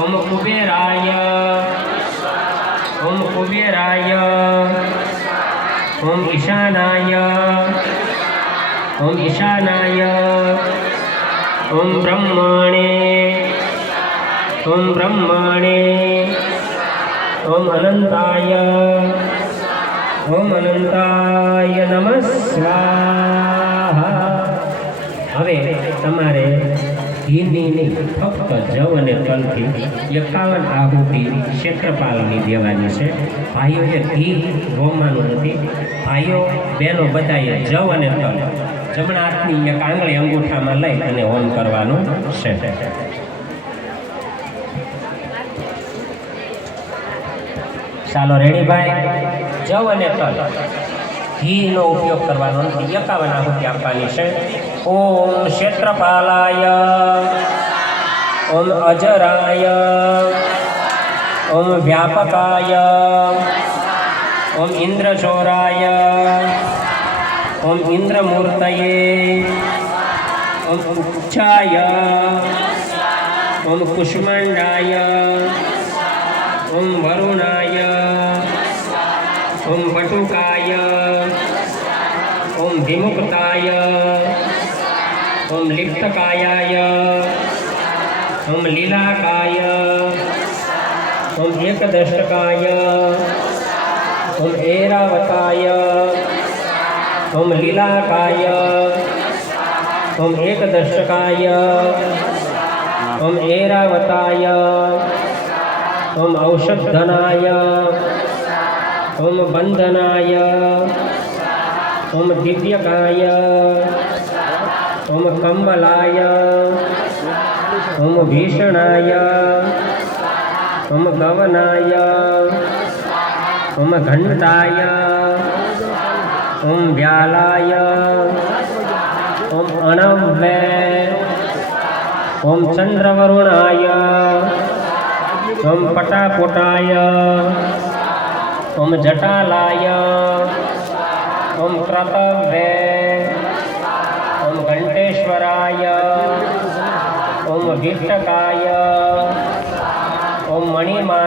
ओम कुबेराय ओम कुबेराय ओम ईशानाय ओम ईशानाय ओम ब्रह्मणे ओम ब्रह्मणे ओम अनंताय नमः स्वाहा। હવે તમારે ઘીની નહીં ફક્ત જવ અને તલથી 51 આહુતિ ક્ષેત્રપાલની દેવાની છે। ભાઈઓએ ઘી હોમવાનું નથી, ભાઈઓ બહેનો બધાએ જવ અને તલ જમણા હાથની એક આંગળી અંગૂઠામાં લઈ અને હોમ કરવાનું છે। ચાલો રેડી ભાઈ, જવ અને તલ ઘીનો ઉપયોગ કરવાનો નથી, 51 આહુતિ આપવાની છે। ओम क्षेत्रपालाय ओम अजराय ओम व्यापकाय ओम इंद्रचोराय ओम इंद्रमूर्तये ओम उच्चाय ओम कुष्मांडाय ओम वरुणाय ओम पटुकाय ओम विमुक्ताय ओम लिप्तकायाय ओम लीलाकाय ओम एकदष्टकाय ओम ऐरावताय ओम लीलाकाय ओम एकदष्टकाय ओम ऐरावताय ओम औषधनाय ओम बंधनाय ओम दिव्यकाय ओम कम्बलाय ओम भीषणाय ओम गवनाय ओम घंटाय ओम व्यालाय ओम अणव्ये ओम चंद्रवरुणाय ओम पटापोटाय ओम जटालाय ओम क्रतव्ये ओम घंटेश्वराय ओम विष्टकाय ओम मणिमा